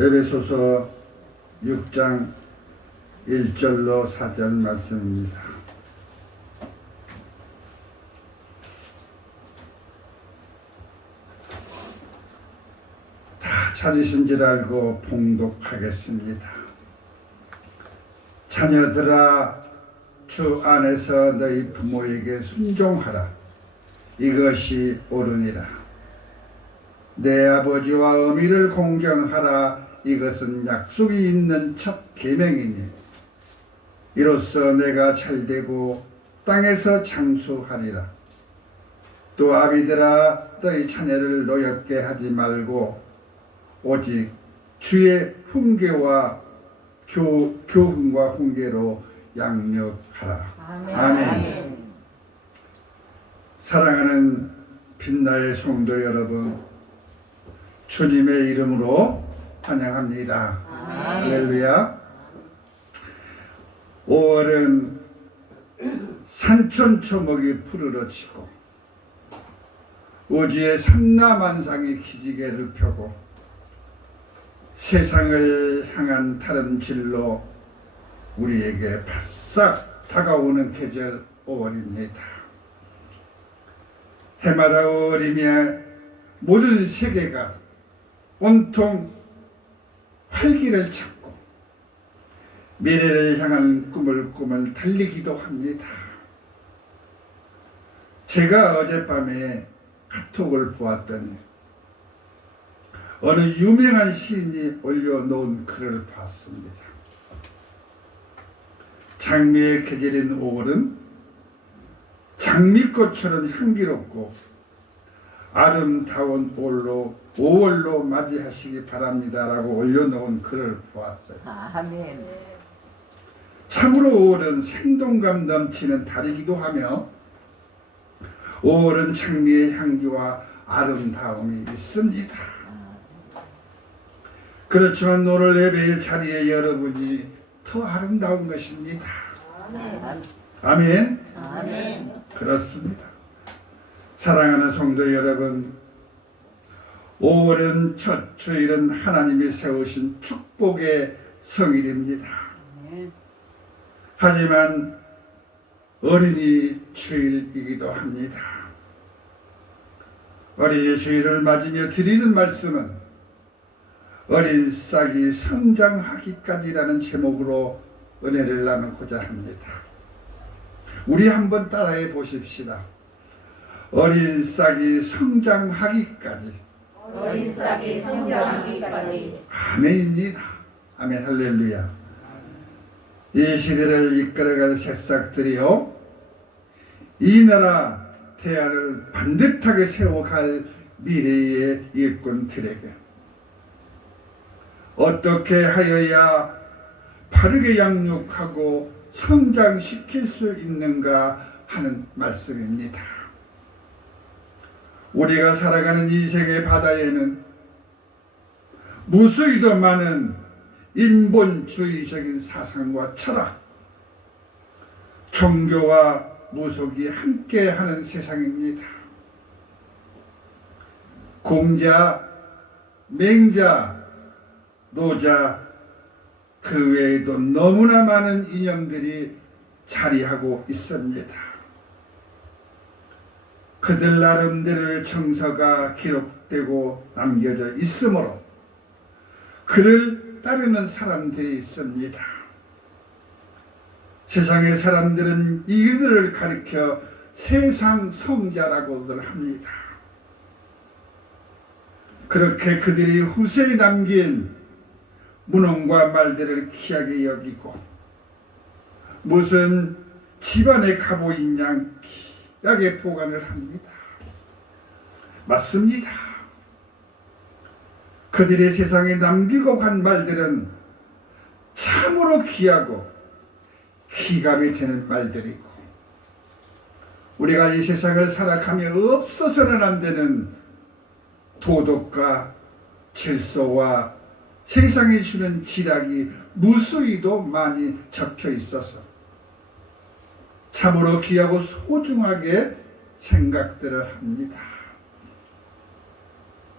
에베소서 6장 1절로 4절 말씀입니다. 다 찾으신 줄 알고 봉독하겠습니다. 자녀들아, 주 안에서 너희 부모에게 순종하라. 이것이 옳으니라. 내 아버지와 어미를 공경하라. 이것은 약속이 있는 첫 계명이니 이로써 내가 잘되고 땅에서 장수하리라. 또 아비들아, 너희 자녀를 노엽게 하지 말고 오직 주의 훈계와 교훈과 훈계로 양육하라. 아멘. 사랑하는 빛나의 성도 여러분, 주님의 이름으로 환영합니다. 할렐루야. 5월은 산천초목이 푸르러치고 우주의 삼라만상이 기지개를 펴고 세상을 향한 다름질로 우리에게 바싹 다가오는 계절 5월입니다. 해마다 5월이면 모든 세계가 온통 활기를 찾고 미래를 향한 꿈을 달리기도 합니다. 제가 어젯밤에 카톡을 보았더니 어느 유명한 시인이 올려놓은 글을 봤습니다. 장미의 계절인 5월은 장미꽃처럼 향기롭고 아름다운 5월로 맞이하시기 바랍니다라고 올려놓은 글을 보았어요. 아멘. 참으로 5월은 생동감 넘치는 달이기도 하며 5월은 장미의 향기와 아름다움이 있습니다. 그렇지만 오늘 예배의 자리에 여러분이 더 아름다운 것입니다. 아멘. 아멘. 그렇습니다. 사랑하는 성도 여러분, 5월은 첫 주일은 하나님이 세우신 축복의 성일입니다. 하지만 어린이 주일이기도 합니다. 어린이 주일을 맞으며 드리는 말씀은 어린 싹이 성장하기까지라는 제목으로 은혜를 나누고자 합니다. 우리 한번 따라해 보십시다. 어린 싹이 성장하기까지. 어린 싹이 성장하기까지. 아멘입니다. 아멘. 할렐루야. 이 시대를 이끌어갈 새싹들이요, 이 나라 대안을 반듯하게 세워갈 미래의 일꾼들에게 어떻게 하여야 바르게 양육하고 성장시킬 수 있는가 하는 말씀입니다. 우리가 살아가는 이 세계 바다에는 무수히도 많은 인본주의적인 사상과 철학, 종교와 무속이 함께하는 세상입니다. 공자, 맹자, 노자, 그 외에도 너무나 많은 이념들이 자리하고 있습니다. 그들 나름대로의 정서가 기록되고 남겨져 있으므로 그를 따르는 사람들이 있습니다. 세상의 사람들은 이들을 가리켜 세상 성자라고들 합니다. 그렇게 그들이 후세에 남긴 문헌과 말들을 귀하게 여기고 무슨 집안의 갑오인 양 귀하게 보관을 합니다. 맞습니다. 그들의 세상에 남기고 간 말들은 참으로 귀하고 기감이 되는 말들이고 우리가 이 세상을 살아가며 없어서는 안 되는 도덕과 질서와 세상이 주는 지략이 무수히도 많이 적혀 있어서 참으로 귀하고 소중하게 생각들을 합니다.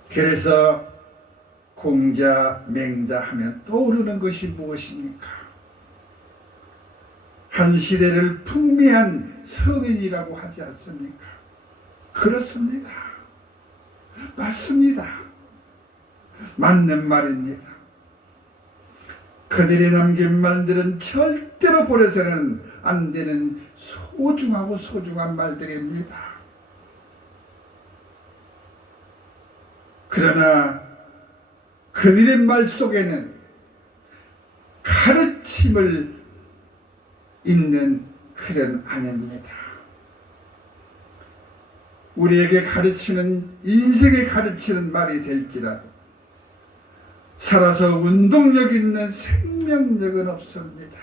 그래서 공자, 맹자 하면 떠오르는 것이 무엇입니까? 한 시대를 풍미한 성인이라고 하지 않습니까? 그렇습니다. 맞습니다. 맞는 말입니다. 그들이 남긴 말들은 절대로 버려서는 안 되는 소중하고 소중한 말들입니다. 그러나 그들의 말 속에는 가르침을 있는 그런 아닙니다. 우리에게 가르치는, 인생에 가르치는 말이 될지라도 살아서 운동력 있는 생명력은 없습니다.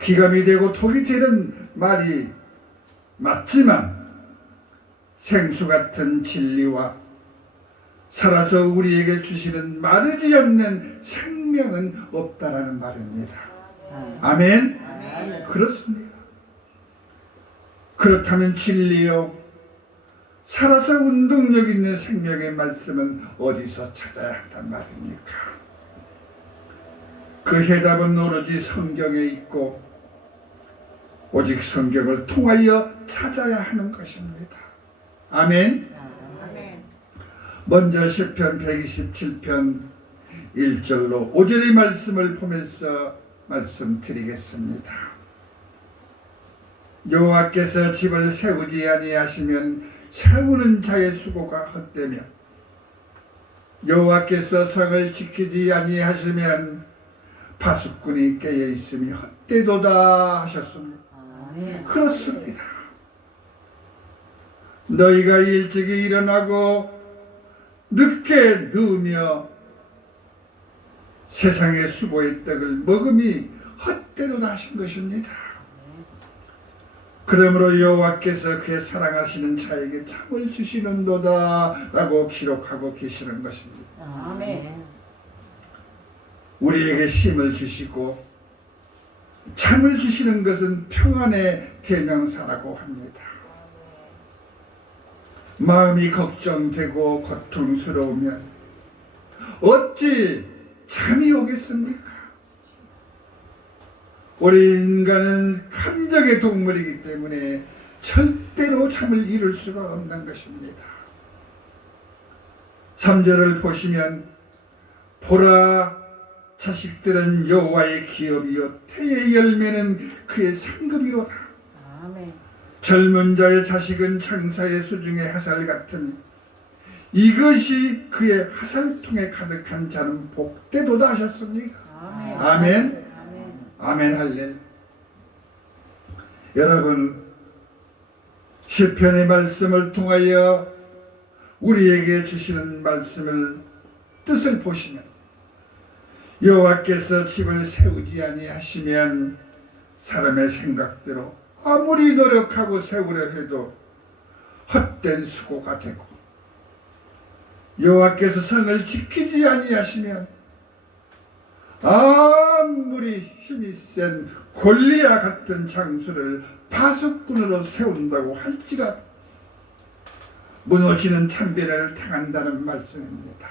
기감이 되고 독이 되는 말이 맞지만 생수 같은 진리와 살아서 우리에게 주시는 마르지 않는 생명은 없다라는 말입니다. 아멘? 아멘. 그렇습니다. 그렇다면 진리요, 살아서 운동력 있는 생명의 말씀은 어디서 찾아야 한단 말입니까? 그 해답은 오로지 성경에 있고 오직 성경을 통하여 찾아야 하는 것입니다. 아멘. 아멘. 먼저 시편 127편 1절로 5절의 말씀을 보면서 말씀드리겠습니다. 여호와께서 집을 세우지 아니하시면 세우는 자의 수고가 헛되며 여호와께서 성을 지키지 아니하시면 파수꾼이 깨어 있음이 헛되도다 하셨습니다. 아멘. 그렇습니다. 너희가 일찍이 일어나고 늦게 누우며 세상의 수고의 떡을 먹음이 헛되도다 하신 것입니다. 그러므로 여호와께서 그의 사랑하시는 자에게 잠을 주시는도다 라고 기록하고 계시는 것입니다. 아멘. 우리에게 힘을 주시고 잠을 주시는 것은 평안의 대명사라고 합니다. 마음이 걱정되고 고통스러우면 어찌 잠이 오겠습니까? 우리 인간은 감정의 동물이기 때문에 절대로 잠을 이룰 수가 없는 것입니다. 3절을 보시면 보라, 자식들은 여호와의 기업이요 태의 열매는 그의 상급이로다. 아멘. 젊은 자의 자식은 장사의 수중의 화살 같으니 이것이 그의 화살통에 가득한 자는 복되도다 하셨습니다. 아멘. 아멘. 아멘 할렐. 여러분, 시편의 말씀을 통하여 우리에게 주시는 말씀을 뜻을 보시면 여호와께서 집을 세우지 아니하시면 사람의 생각대로 아무리 노력하고 세우려 해도 헛된 수고가 되고 여호와께서 성을 지키지 아니하시면 아무리 힘이 센 골리앗 같은 장수를 파수꾼으로 세운다고 할지라도 무너지는 참배를 당한다는 말씀입니다.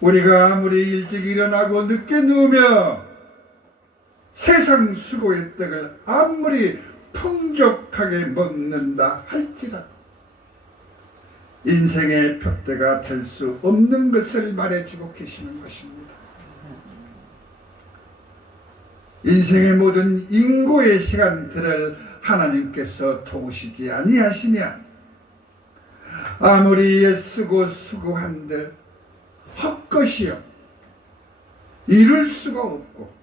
우리가 아무리 일찍 일어나고 늦게 누우며 세상 수고의 떡을 아무리 풍족하게 먹는다 할지라도 인생의 푯대가 될 수 없는 것을 말해주고 계시는 것입니다. 인생의 모든 인고의 시간들을 하나님께서 도우시지 아니하시면 아무리 애쓰고 수고한들 헛것이요 이룰 수가 없고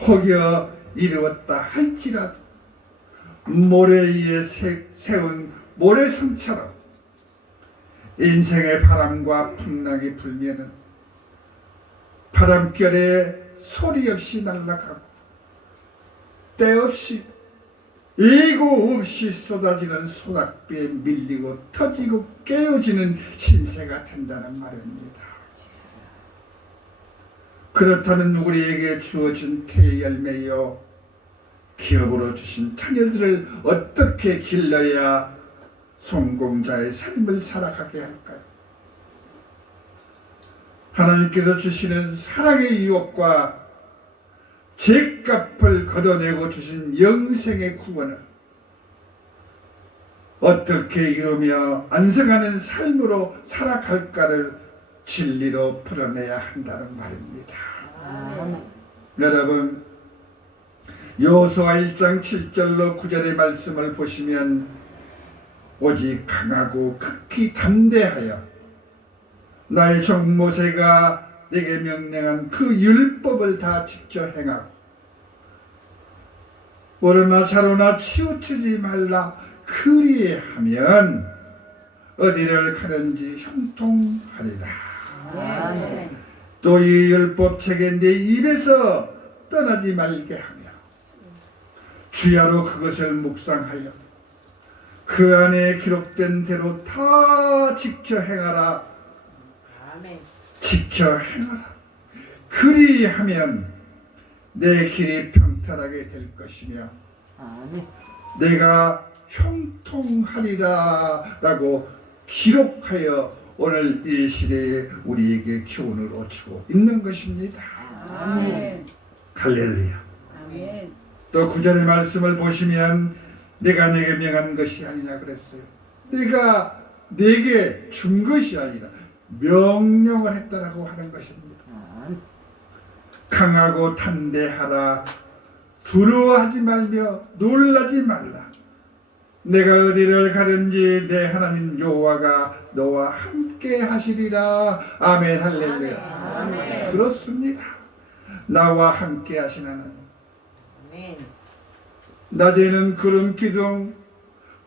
혹여 이루었다 할지라도 모래 위에 세운 모래성처럼 인생의 바람과 풍랑이 불면은 바람결에 소리 없이 날아가고 때 없이 예고 없이 쏟아지는 소낙비에 밀리고 터지고 깨어지는 신세가 된다는 말입니다. 그렇다면 우리에게 주어진 태의 열매요 기업으로 주신 자녀들을 어떻게 길러야 성공자의 삶을 살아가게 할까요? 하나님께서 주시는 사랑의 유혹과 죄값을 걷어내고 주신 영생의 구원을 어떻게 이루며 안성하는 삶으로 살아갈까를 진리로 풀어내야 한다는 말입니다. 아멘. 여러분, 여호수아 1장 7절로 9절의 말씀을 보시면 오직 강하고 극히 담대하여 나의 종 모세가 내게 명령한 그 율법을 다 지켜 행하고 오르나 좌로나 치우치지 말라 그리하면 어디를 가든지 형통하리라. 아멘. 또 이 율법책에 내 입에서 떠나지 말게 하며 주야로 그것을 묵상하여 그 안에 기록된 대로 다 지켜 행하라. 아멘. 지켜 행하라. 그리하면 내 길이 평탄하게 될 것이며 아멘. 내가 형통하리라 라고 기록하여 오늘 이 시대에 우리에게 교훈을 주고 있는 것입니다. 아멘. 할렐루야. 아멘. 또 9절의 말씀을 보시면 내가 내게 명한 것이 아니냐 그랬어요. 내가 내게 준 것이 아니라 명령을 했다라고 하는 것입니다. 강하고 담대하라. 두려워하지 말며 놀라지 말라. 내가 어디를 가든지 내 하나님 여호와가 너와 함께 하시리라. 아멘. 할렐루야. 아멘. 그렇습니다. 나와 함께 하신 하나님. 아멘. 낮에는 구름 기둥,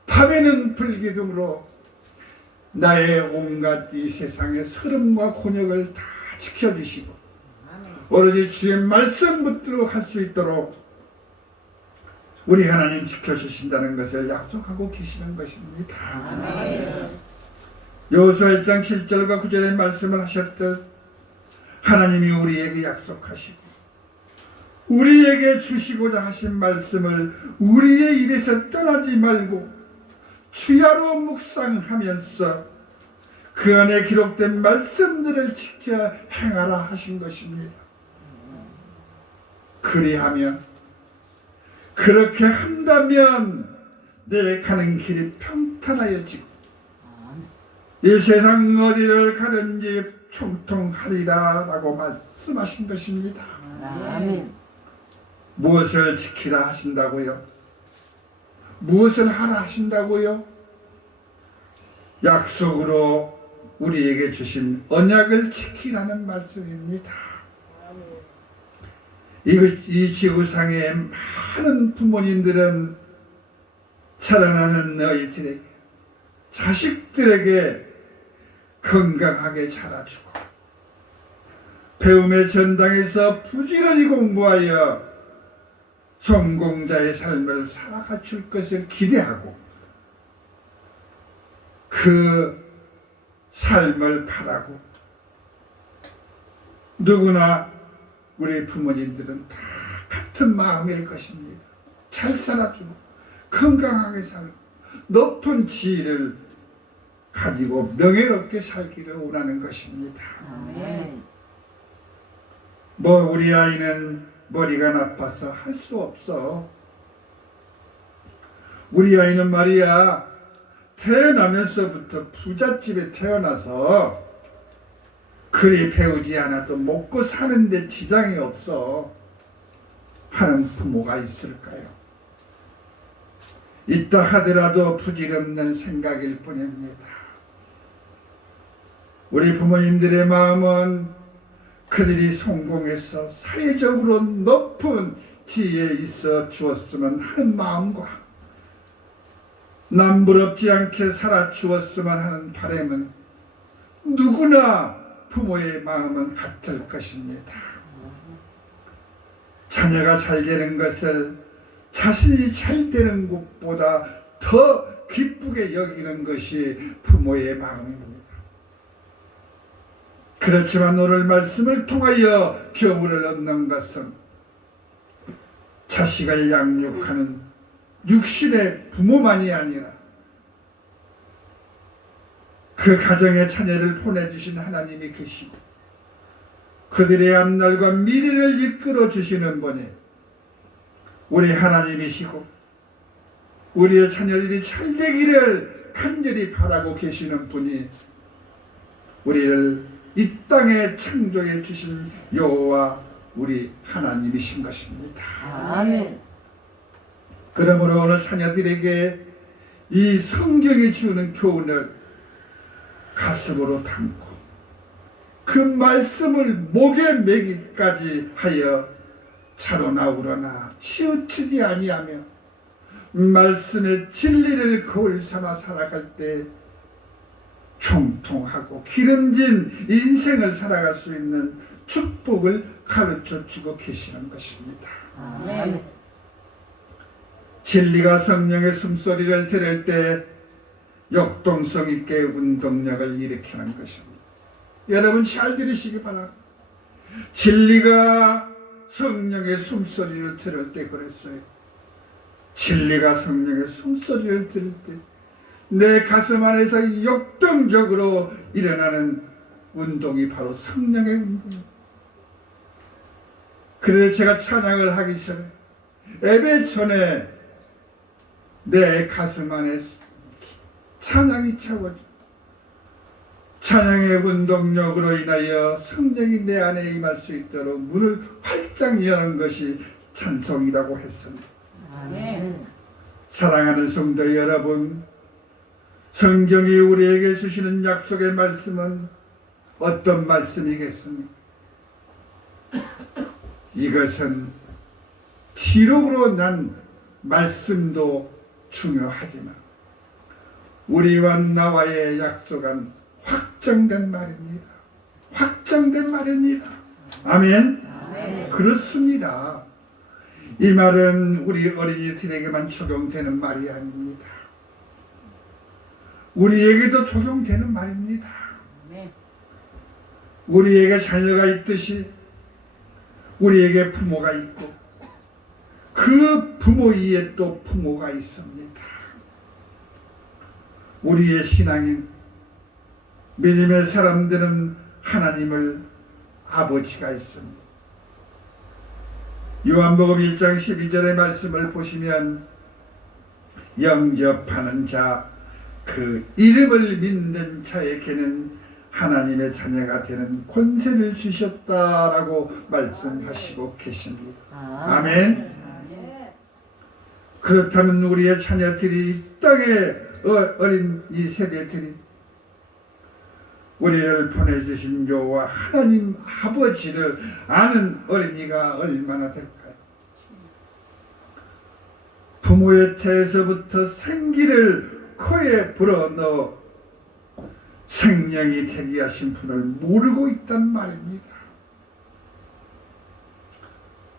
밤에는 불 기둥으로 나의 온갖 이 세상의 서름과 곤욕을 다 지켜주시고 오로지 주의 말씀 붙들어 갈 수 있도록 우리 하나님 지켜주신다는 것을 약속하고 계시는 것입니다. 아멘. 여호수아 1장 7절과 9절의 말씀을 하셨듯 하나님이 우리에게 약속하시고 우리에게 주시고자 하신 말씀을 우리의 입에서 떠나지 말고 주야로 묵상하면서 그 안에 기록된 말씀들을 지켜 행하라 하신 것입니다. 그리하면 그렇게 한다면 내 가는 길이 평탄하여지고 이 세상 어디를 가든지 총통하리라 라고 말씀하신 것입니다. 아멘. 무엇을 지키라 하신다고요? 무엇을 하라 하신다고요? 약속으로 우리에게 주신 언약을 지키라는 말씀입니다. 이 지구상의 많은 부모님들은 자라나는 너희들에게 자식들에게 건강하게 자라주고 배움의 전당에서 부지런히 공부하여 성공자의 삶을 살아가 줄 것을 기대하고 그 삶을 바라고 누구나 우리 부모님들은 다 같은 마음일 것입니다. 잘 살아주고 건강하게 살고 높은 지위를 가지고 명예롭게 살기를 원하는 것입니다. 아멘. 뭐 우리 아이는 머리가 나빠서 할 수 없어. 우리 아이는 말이야 태어나면서부터 부잣집에 태어나서 그리 배우지 않아도 먹고 사는데 지장이 없어 하는 부모가 있을까요? 있다 하더라도 부질없는 생각일 뿐입니다. 우리 부모님들의 마음은 그들이 성공해서 사회적으로 높은 지위에 있어 주었으면 하는 마음과 남부럽지 않게 살아 주었으면 하는 바람은 누구나 부모의 마음은 같을 것입니다. 자녀가 잘 되는 것을 자신이 잘 되는 것보다 더 기쁘게 여기는 것이 부모의 마음입니다. 그렇지만 오늘 말씀을 통하여 교훈을 얻는 것은 자식을 양육하는 육신의 부모만이 아니라 그 가정에 자녀를 보내주신 하나님이 계시고 그들의 앞날과 미래를 이끌어 주시는 분이 우리 하나님이시고 우리의 자녀들이 잘 되기를 간절히 바라고 계시는 분이 우리를 이 땅에 창조해 주신 여호와 우리 하나님이신 것입니다. 아멘. 그러므로 오늘 자녀들에게 이 성경이 주는 교훈을 가슴으로 담고 그 말씀을 목에 매기까지 하여 차로 나오려나 치우치지 아니하며 말씀의 진리를 거울 삼아 살아갈 때 형통하고 기름진 인생을 살아갈 수 있는 축복을 가르쳐 주고 계시는 것입니다. 아멘. 진리가 성령의 숨소리를 들을 때 역동성 있게 운동력을 일으키는 것입니다. 여러분 잘 들으시기 바랍니다. 진리가 성령의 숨소리를 들을 때 그랬어요. 진리가 성령의 숨소리를 들을 때 내 가슴 안에서 역동적으로 일어나는 운동이 바로 성령의 운동입니다. 그래서 제가 찬양을 하기 전에 예배 전에 내 가슴 안에 찬양이 차오르죠. 찬양의 운동력으로 인하여 성령이 내 안에 임할 수 있도록 문을 활짝 여는 것이 찬송이라고 했습니다. 아멘. 사랑하는 성도 여러분, 성경이 우리에게 주시는 약속의 말씀은 어떤 말씀이겠습니까? 이것은 기록으로 난 말씀도 중요하지만 우리와 나와의 약속은 확정된 말입니다. 확정된 말입니다. 아멘. 아멘. 그렇습니다. 이 말은 우리 어린이들에게만 적용되는 말이 아닙니다. 우리에게도 적용되는 말입니다. 아멘. 우리에게 자녀가 있듯이 우리에게 부모가 있고 그 부모 위에 또 부모가 있습니다. 우리의 신앙인 믿음의 사람들은 하나님을 아버지가 있습니다. 요한복음 1장 12절의 말씀을 보시면 영접하는 자, 그 이름을 믿는 자에게는 하나님의 자녀가 되는 권세를 주셨다라고 말씀하시고 계십니다. 아멘. 그렇다면 우리의 자녀들이 이 땅의 어린 이 세대들이 우리를 보내주신 여호와 하나님 아버지를 아는 어린이가 얼마나 될까요? 부모의 태에서부터 생기를 코에 불어넣어 생명이 되게 하신 분을 모르고 있단 말입니다.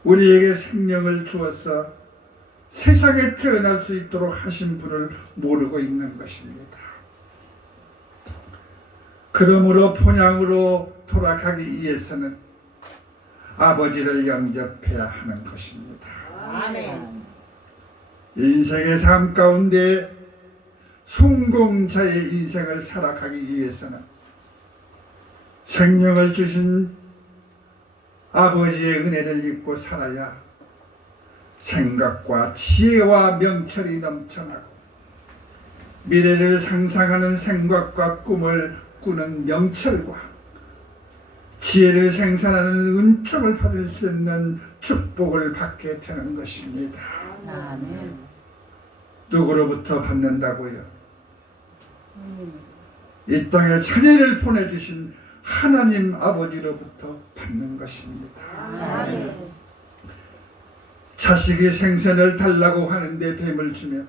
우리에게 생명을 주어서 세상에 태어날 수 있도록 하신 분을 모르고 있는 것입니다. 그러므로 본향으로 돌아가기 위해서는 아버지를 영접해야 하는 것입니다. 아멘. 인생의 삶 가운데 성공자의 인생을 살아가기 위해서는 생명을 주신 아버지의 은혜를 입고 살아야 생각과 지혜와 명철이 넘쳐나고 미래를 상상하는 생각과 꿈을 꾸는 명철과 지혜를 생산하는 은총을 받을 수 있는 축복을 받게 되는 것입니다. 아멘. 누구로부터 받는다고요? 이 땅에 자녀를 보내주신 하나님 아버지로부터 받는 것입니다. 아멘. 자식이 생선을 달라고 하는데 뱀을 주며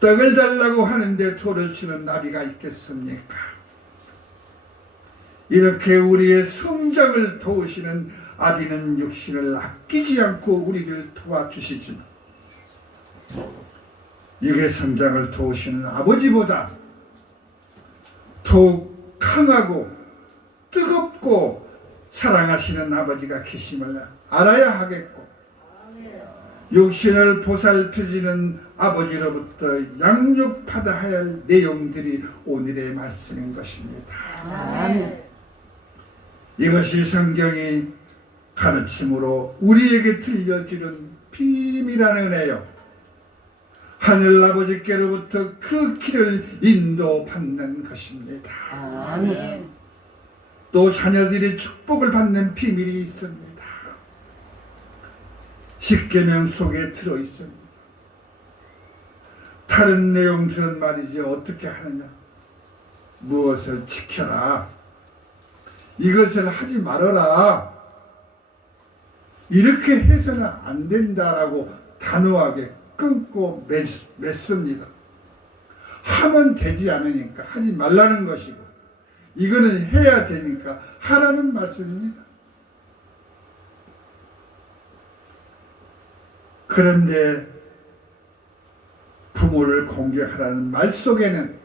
떡을 달라고 하는데 돌을 주는 나비가 있겠습니까? 이렇게 우리의 성장을 도우시는 아비는 육신을 아끼지 않고 우리를 도와주시지만 육의 성장을 도우시는 아버지보다 더욱 강하고 뜨겁고 사랑하시는 아버지가 계심을 알아야 하겠고 육신을 보살펴주는 아버지로부터 양육받아야 할 내용들이 오늘의 말씀인 것입니다. 아멘. 이것이 성경이 가르침으로 우리에게 들려주는 비밀한 은혜요. 하늘 아버지께로부터 그 길을 인도받는 것입니다. 아멘. 또 자녀들이 축복을 받는 비밀이 있습니다. 십계명 속에 들어있습니다. 다른 내용들은 말이지 어떻게 하느냐. 무엇을 지켜라. 이것을 하지 말아라. 이렇게 해서는 안 된다라고 단호하게 끊고 맺습니다. 하면 되지 않으니까 하지 말라는 것이고, 이거는 해야 되니까 하라는 말씀입니다. 그런데 부모를 공경하라는 말 속에는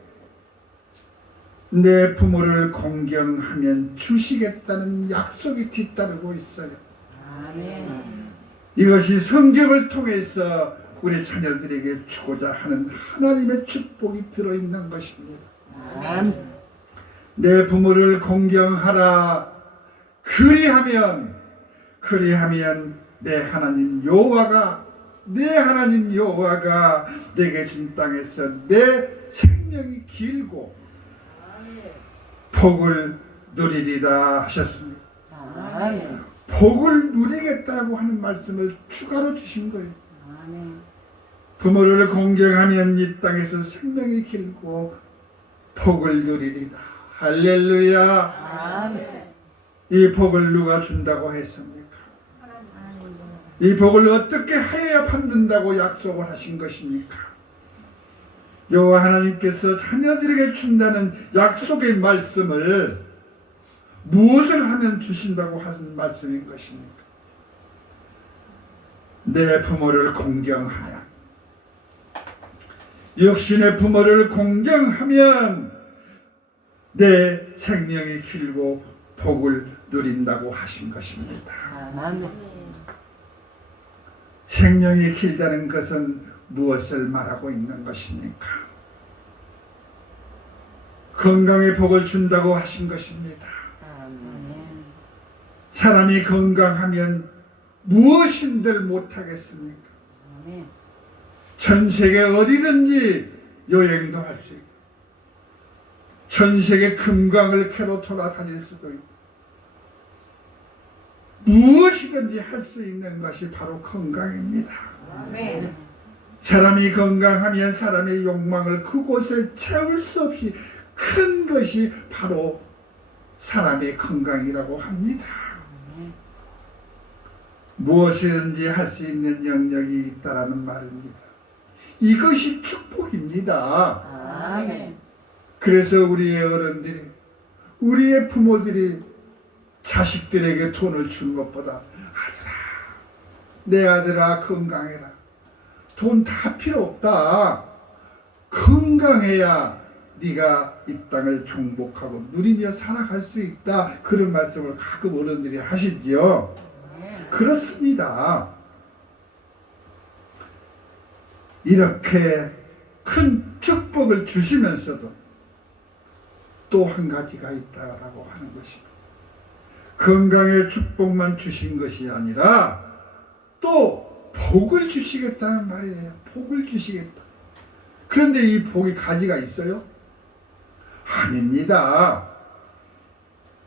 내 부모를 공경하면 주시겠다는 약속이 뒤따르고 있어요. 아멘. 이것이 성경을 통해서 우리 자녀들에게 주고자 하는 하나님의 축복이 들어있는 것입니다. 아멘. 내 부모를 공경하라. 그리하면 내 하나님 여호와가 내게 준 땅에서 내 생명이 길고 복을 누리리다 하셨습니다. 아멘. 복을 누리겠다고 하는 말씀을 추가로 주신 거예요. 아멘. 부모를 공경하면 이 땅에서 생명이 길고 복을 누리리다. 할렐루야. 아멘. 이 복을 누가 준다고 했습니까? 이 복을 어떻게 하여야 받는다고 약속을 하신 것입니까? 여호와 하나님께서 자녀들에게 준다는 약속의 말씀을 무엇을 하면 주신다고 하신 말씀인 것입니까? 내 부모를 공경하면, 육신의 부모를 공경하면 내 생명이 길고 복을 누린다고 하신 것입니다. 아멘. 생명이 길다는 것은 무엇을 말하고 있는 것입니까? 건강의 복을 준다고 하신 것입니다. 아멘. 사람이 건강하면 무엇인들 못하겠습니까? 아멘. 전 세계 어디든지 여행도 할 수 있고, 전 세계 금강을 캐로 돌아다닐 수도 있고, 무엇이든지 할 수 있는 것이 바로 건강입니다. 아멘. 사람이 건강하면 사람의 욕망을 그곳에 채울 수 없이 큰 것이 바로 사람의 건강이라고 합니다. 무엇이든지 할 수 있는 영역이 있다라는 말입니다. 이것이 축복입니다. 아멘. 그래서 우리의 어른들이, 우리의 부모들이 자식들에게 돈을 준 것보다 아들아, 내 아들아 건강해라. 돈 다 필요 없다. 건강해야 네가 이 땅을 정복하고 누리며 살아갈 수 있다. 그런 말씀을 가끔 어른들이 하시지요. 그렇습니다. 이렇게 큰 축복을 주시면서도 또 한 가지가 있다라고 하는 것입니다. 건강의 축복만 주신 것이 아니라 또 복을 주시겠다는 말이에요. 복을 주시겠다. 그런데 이 복이 가지가 있어요? 아닙니다.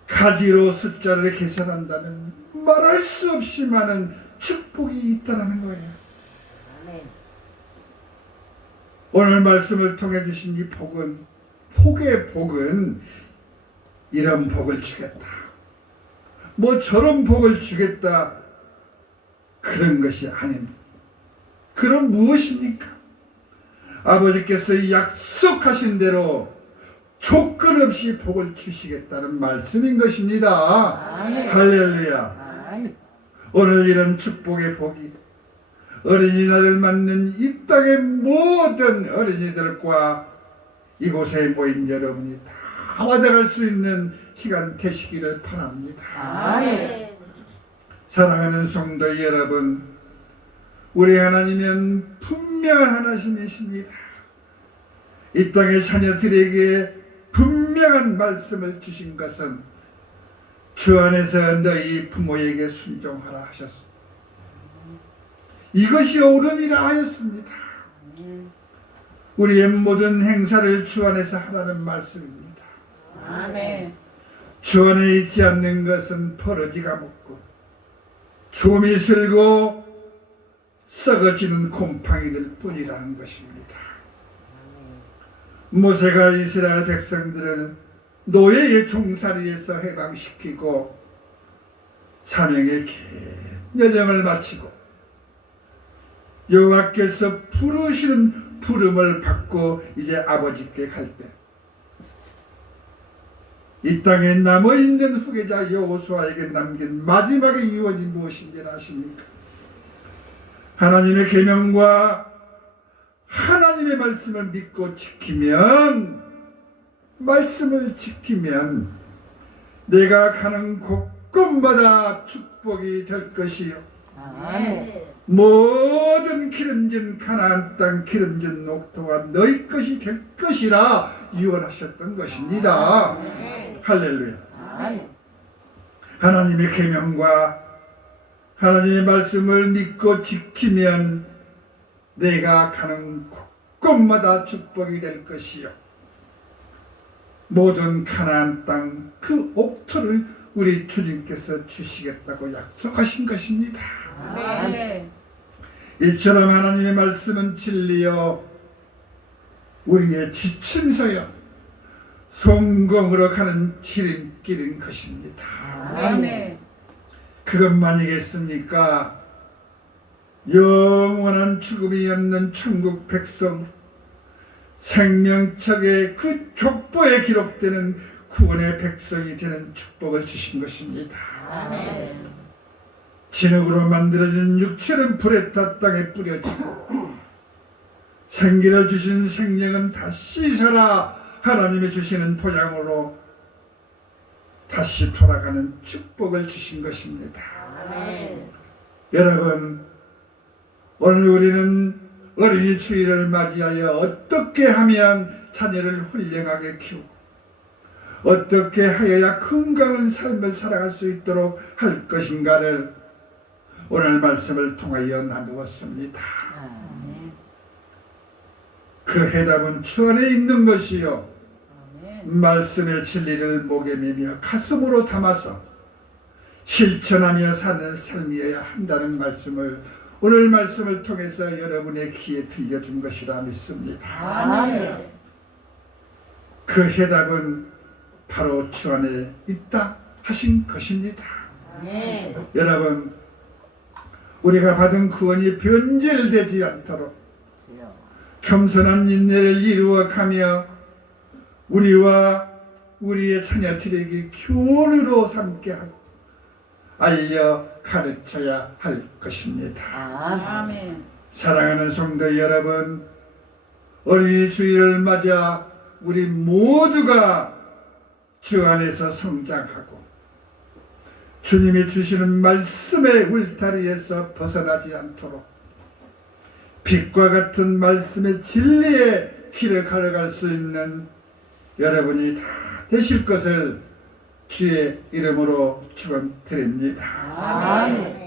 가지로 숫자를 계산한다면 말할 수 없이 많은 축복이 있다는 거예요. 오늘 말씀을 통해 주신 이 복은, 복의 복은 이런 복을 주겠다, 뭐 저런 복을 주겠다, 그런 것이 아닙니다. 그럼 무엇입니까? 아버지께서 약속하신 대로 조건 없이 복을 주시겠다는 말씀인 것입니다. 아멘. 할렐루야. 아멘. 오늘 이런 축복의 복이 어린이날을 맞는 이 땅의 모든 어린이들과 이곳에 모인 여러분이 다 받아갈 수 있는 시간 되시기를 바랍니다. 아멘. 사랑하는 성도 여러분, 우리 하나님은 분명한 하나님이십니다. 이 땅의 자녀들에게 분명한 말씀을 주신 것은 주 안에서 너희 부모에게 순종하라 하셨습니다. 이것이 옳으니라 하였습니다. 우리의 모든 행사를 주 안에서 하라는 말씀입니다. 아멘. 주 안에 있지 않는 것은 버러지가 먹고 좀이 슬고 썩어지는 곰팡이들 뿐이라는 것입니다. 모세가 이스라엘 백성들을 노예의 종살이에서 해방시키고 사명의 긴 여정을 마치고 여호와께서 부르시는 부름을 받고 이제 아버지께 갈 때 이 땅에 남아있는 후계자 여호수아에게 남긴 마지막의 유언이 무엇인지 아십니까? 하나님의 계명과 하나님의 말씀을 믿고 지키면, 말씀을 지키면 내가 가는 곳곳마다 축복이 될 것이요 아멘. 모든 기름진 가나안 땅 기름진 녹토가 너희 것이 될 것이라 유언하셨던 것입니다. 할렐루야. 아멘. 하나님의 계명과 하나님의 말씀을 믿고 지키면 내가 가는 곳곳마다 축복이 될 것이요 모든 가나안 땅 그 옥토를 우리 주님께서 주시겠다고 약속하신 것입니다. 아멘. 이처럼 하나님의 말씀은 진리요 우리의 지침서요 성공으로 가는 지름길인 것입니다. 아멘. 그것만이겠습니까? 영원한 죽음이 없는 천국 백성, 생명책의 그 족보에 기록되는 구원의 백성이 되는 축복을 주신 것입니다. 아멘. 진흙으로 만들어진 육체는 불에 타 땅에 뿌려지고 생기를 주신 생명은 다시 살아 하나님이 주시는 보장으로 다시 돌아가는 축복을 주신 것입니다. 아멘. 여러분, 오늘 우리는 어린이 주일을 맞이하여 어떻게 하면 자녀를 훌륭하게 키우고 어떻게 하여야 건강한 삶을 살아갈 수 있도록 할 것인가를 오늘 말씀을 통하여 나누었습니다. 아멘. 그 해답은 주 안에 있는 것이요 아멘. 말씀의 진리를 목에 매며 가슴으로 담아서 실천하며 사는 삶이어야 한다는 말씀을 오늘 말씀을 통해서 여러분의 귀에 들려준 것이라 믿습니다. 아멘. 그 해답은 바로 주 안에 있다 하신 것입니다. 아멘. 여러분, 우리가 받은 구원이 변질되지 않도록 겸손한 인내를 이루어가며 우리와 우리의 자녀들에게 교훈으로 삼게 하고 알려 가르쳐야 할 것입니다. 아멘. 사랑하는 성도 여러분, 어린이 주일을 맞아 우리 모두가 주 안에서 성장하고 주님이 주시는 말씀의 울타리에서 벗어나지 않도록 빛과 같은 말씀의 진리의 길을 걸어갈 수 있는 여러분이 다 되실 것을 주의 이름으로 축원드립니다. 아멘.